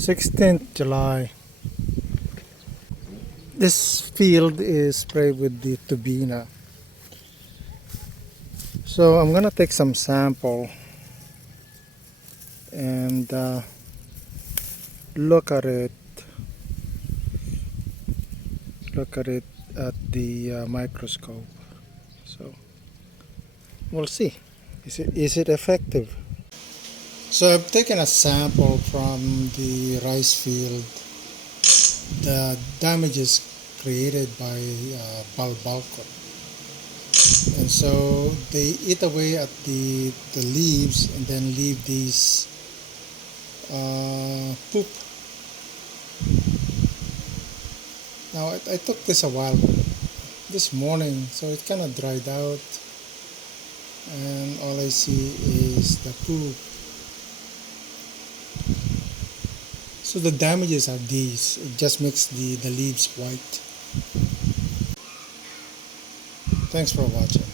16th July. This field is sprayed with the tubina. So I'm gonna take some sample and look at it. Look at it at the microscope. So we'll see. Is it effective? So I've taken a sample from the rice field. The damages created by balbalkot, and so they eat away at the leaves and then leave these poop. Now I took this a while this morning, so it kind of dried out, and all I see is the poop. So the damages are these. It just makes the leaves white. Thanks for watching.